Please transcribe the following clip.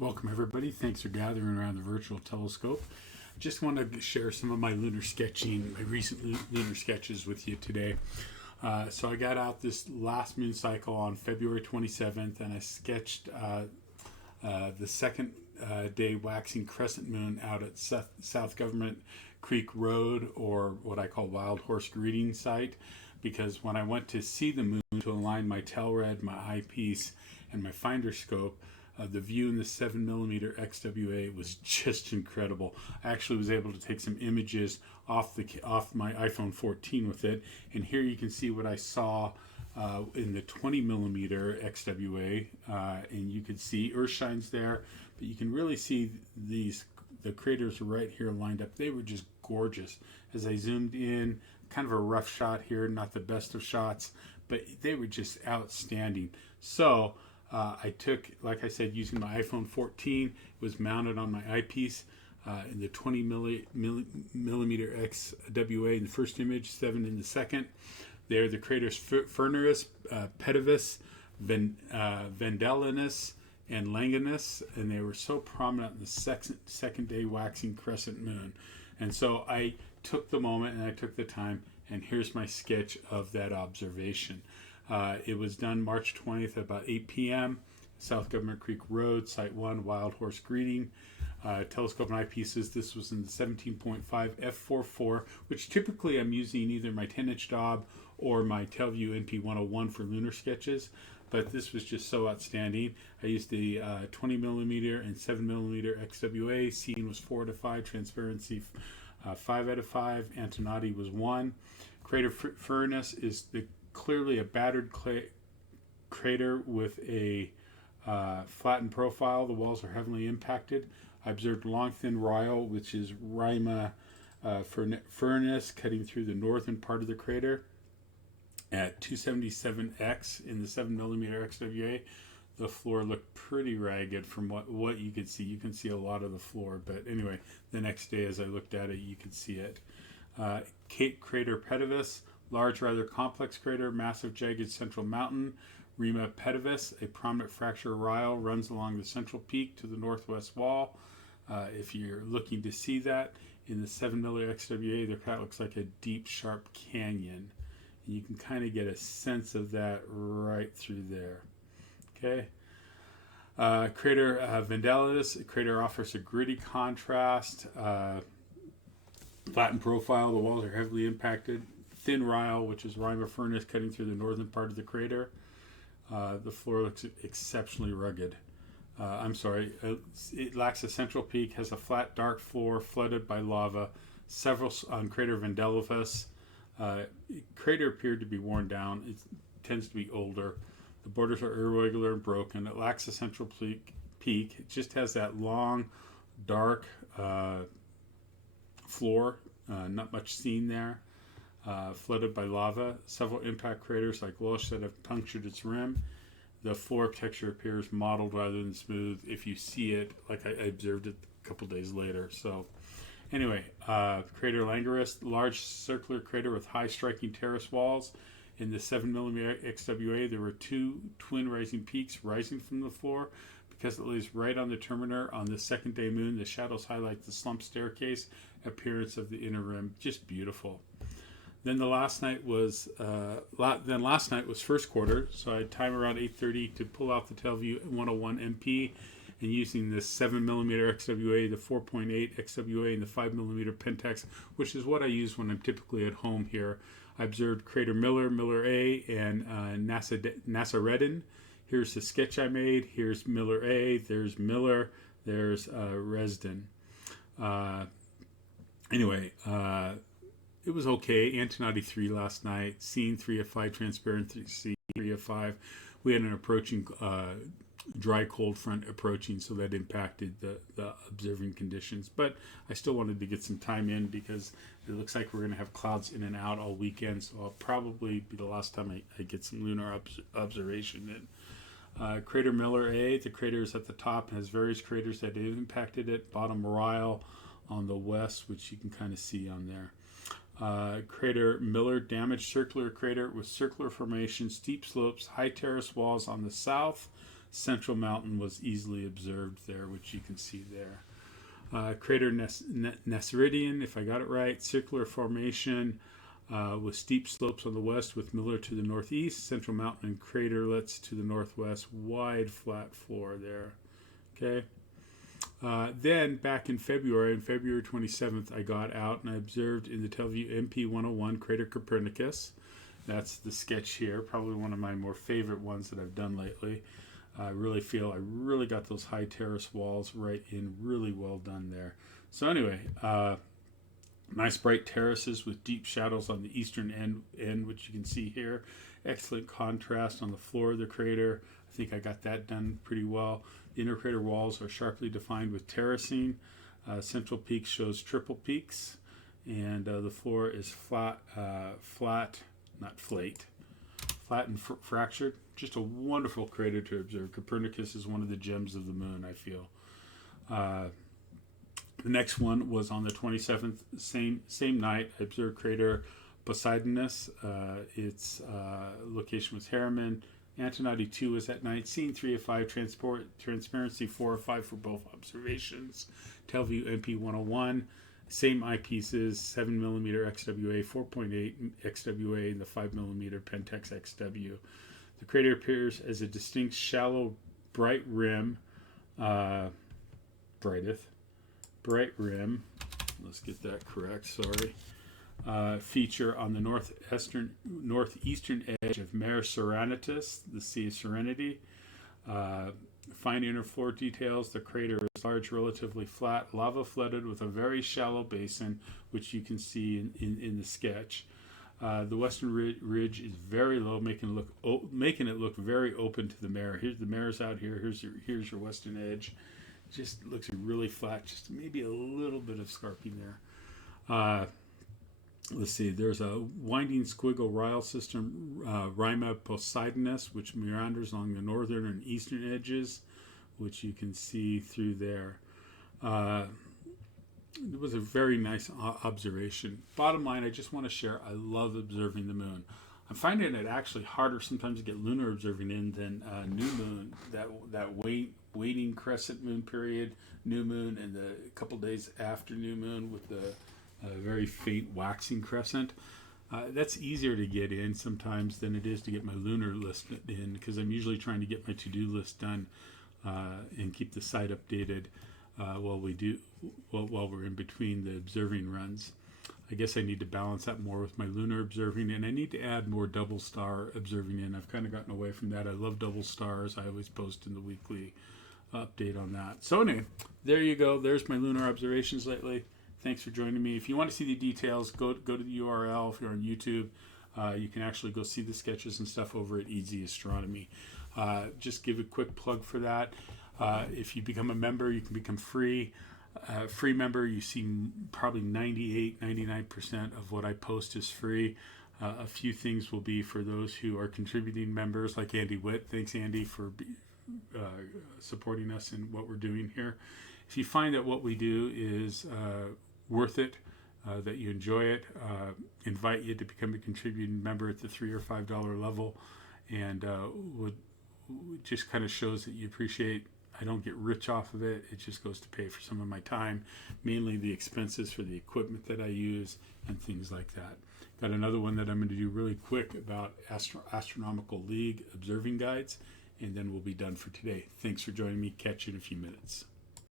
Welcome, everybody. Thanks for gathering around the virtual telescope. Just wanted to share some of my lunar sketching, my recent lunar sketches with you today. So I got out this last moon cycle on February 27th, and I sketched the second day waxing crescent moon out at South Government Creek Road, or what I call Wild Horse Greeting Site, because when I went to see the moon to align my Telred, my eyepiece, and my finder scope, the view in the 7mm XWA was just incredible. I actually was able to take some images off my iPhone 14 with it, and here you can see what I saw in the 20mm XWA, and you can see Earth shines there, but you can really see the craters right here lined up. They were just gorgeous. As I zoomed in, kind of a rough shot here, not the best of shots, but they were just outstanding. So I took, like I said, using my iPhone 14. It was mounted on my eyepiece in the 20mm XWA in the first image, 7 in the second. They're the craters Furnarius, Pedivus, Vendelinus, and Langinus, and they were so prominent in the second day waxing crescent moon. And so I took the moment and I took the time, and here's my sketch of that observation. It was done March 20th at about 8 p.m. South Government Creek Road, Site 1, Wild Horse Greeting. Telescope and eyepieces. This was in the 17.5 f4.4, which typically I'm using either my 10-inch Dob or my Telview NP101 for lunar sketches, but this was just so outstanding. I used the 20mm and 7mm XWA. Scene was 4 out of 5. Transparency 5 out of 5. Antonati was 1. Crater Furness is clearly a battered crater with a flattened profile. The walls are heavily impacted. I observed long thin ryle, which is Rima Furness, cutting through the northern part of the crater. At 277x in the 7mm XWA, the floor looked pretty ragged from what you could see. You can see a lot of the floor, but anyway, the next day as I looked at it, you could see it. Crater Pedivus, large, rather complex crater, massive jagged central mountain. Rima Pedivus, a prominent fracture ryle, runs along the central peak to the northwest wall. If you're looking to see that, in the 7mm XWA, there kind of looks like a deep, sharp canyon. And you can kind of get a sense of that right through there. Okay. Crater Vendelinus, a crater offers a gritty contrast, flattened profile. The walls are heavily impacted. Thin ryle, which is Rima Furness, cutting through the northern part of the crater. The floor looks exceptionally rugged. It lacks a central peak, has a flat, dark floor flooded by lava. Several on crater Vendelinus. Crater appeared to be worn down. It tends to be older. The borders are irregular and broken. It lacks a central peak. It just has that long, dark floor. Not much seen there. Flooded by lava. Several impact craters like Walsh that have punctured its rim. The floor texture appears mottled rather than smooth if you see it, like I observed it a couple days later. So anyway, crater Langarus, large circular crater with high striking terrace walls. In the 7mm XWA, there were 2 twin rising peaks rising from the floor. Because it lays right on the terminator on the second day moon, the shadows highlight the slumped staircase appearance of the inner rim. Just beautiful. Then last night was first quarter, so I had time around 8:30 to pull out the Telview 101 MP, and using the 7mm XWA, the 4.8 XWA, and the 5mm Pentax, which is what I use when I'm typically at home here. I observed crater Miller, Miller A, and Nassareddin. Here's the sketch I made. Here's Miller A. There's Miller. There's Resden. It was okay. Antonati 3 last night. Scene 3 of 5. Transparency 3 of 5. We had an approaching dry cold front approaching, so that impacted the observing conditions. But I still wanted to get some time in because it looks like we're going to have clouds in and out all weekend, so I'll probably be the last time I get some lunar observation in. Crater Miller A, the crater is at the top and has various craters that have impacted it. Bottom ryle on the west, which you can kind of see on there. Crater Miller, damaged circular crater with circular formation, steep slopes, high terrace walls on the south, Central mountain was easily observed there, which you can see there. Crater Nasridian, if I got it right, circular formation with steep slopes on the west with Miller to the northeast, Central Mountain and craterlets to the northwest, wide flat floor there. Okay. Then back in February, on February 27th, I got out and I observed in the Teleview MP101 crater Copernicus. That's the sketch here, probably one of my more favorite ones that I've done lately. I really feel I really got those high terrace walls right in, really well done there. So anyway, nice bright terraces with deep shadows on the eastern end, which you can see here. Excellent contrast on the floor of the crater. I think I got that done pretty well. The inner crater walls are sharply defined with terracing. Central peak shows triple peaks, and the floor is flat, not flake, flat and fractured. Just a wonderful crater to observe. Copernicus is one of the gems of the moon, I feel. The next one was on the 27th, same night. I observed crater Poseidonus. Its location was Harriman. Antonati 2 was at night. Scene 3 of 5. Transparency 4 of 5 for both observations. Teleview MP 101. Same eyepieces, 7mm XWA, 4.8 XWA, and the 5mm Pentax XW. The crater appears as a distinct, shallow, bright rim. Bright rim. Let's get that correct. Sorry. Feature on the northeastern edge of Mare Serenatus, the Sea of Serenity. Fine inner floor details. The crater is large, relatively flat, lava flooded with a very shallow basin, which you can see in the sketch. The western ridge is very low, making it look very open to the mare. Here's the mare's out here. Here's your western edge. Just looks really flat. Just maybe a little bit of scarping there. Let's see. There's a winding squiggle rille system, Rima Poseidonus, which meanders along the northern and eastern edges, which you can see through there. It was a very nice observation. Bottom line, I just want to share, I love observing the moon. I'm finding it actually harder sometimes to get lunar observing in than new moon. That waiting crescent moon period, new moon, and the couple days after new moon with the very faint waxing crescent. That's easier to get in sometimes than it is to get my lunar list in, because I'm usually trying to get my to-do list done and keep the site updated while we're in between the observing runs. I guess I need to balance that more with my lunar observing, and I need to add more double star observing in. I've kind of gotten away from that. I love double stars. I always post in the weekly update on that. So anyway, there you go. There's my lunar observations lately. Thanks for joining me. If you want to see the details, go to the URL. If you're on YouTube, you can actually go see the sketches and stuff over at Eadsy Astronomy. Just give a quick plug for that. If you become a member, you can become free. Free member, you see probably 99% of what I post is free. A few things will be for those who are contributing members, like Andy Witt. Thanks, Andy, for supporting us in what we're doing here. If you find that what we do is worth it, that you enjoy it, invite you to become a contributing member at the $3 or $5 level, and just kind of shows that you appreciate. I don't get rich off of it. It just goes to pay for some of my time, mainly the expenses for the equipment that I use and things like that. Got another one that I'm going to do really quick about Astronomical League observing guides, and then we'll be done for today. Thanks for joining me. Catch you in a few minutes.